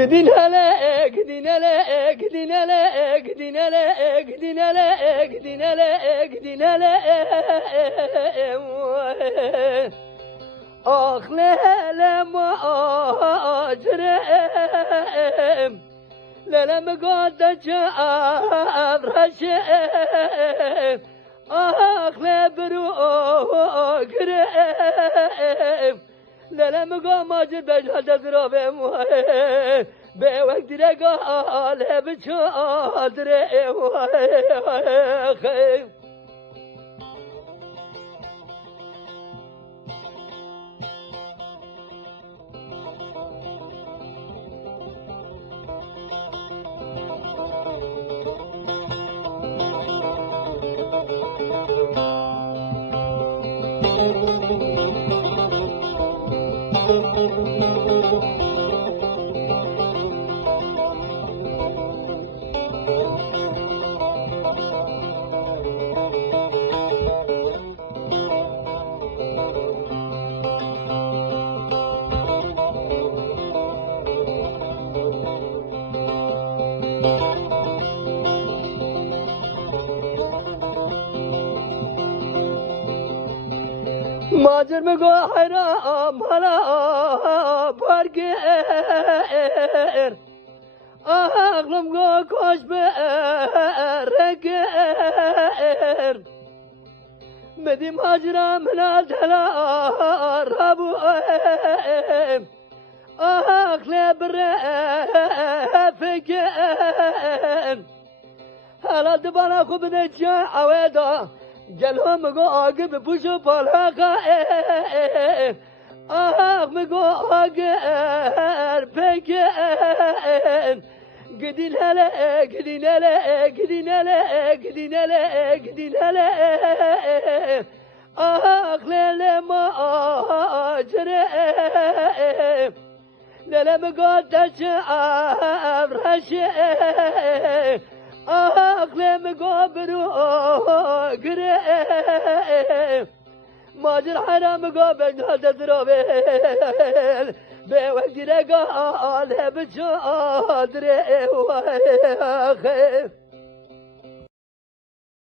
قدين هلا قدين هلا قدين هلا قدين هلا قدين هلا قدين هلا قدين هلا آخ لا ما أجرم لا ما قد أبرشم آخ لا برو قرم لا مقام اجر بجهد ضربم به وقت رقال بشادر ماجر مگو حرام حرام برگر اغلم گو کش برگر مدی ماجرم من دلا ربو اغلب رفگر حالا دبانا خوب نجا عویدا جلو مگو آگه بپوشو پالاقا مگو آگه بگن گدین هلا گدین هلا گدین هلا گدین هلا گدین هلا لیل ما آجره لیل مگو دش ابرشه أقلم قابر وقريب ماجر حرام قابل هذا ذرابيل بوقت رقال بشادر وخيف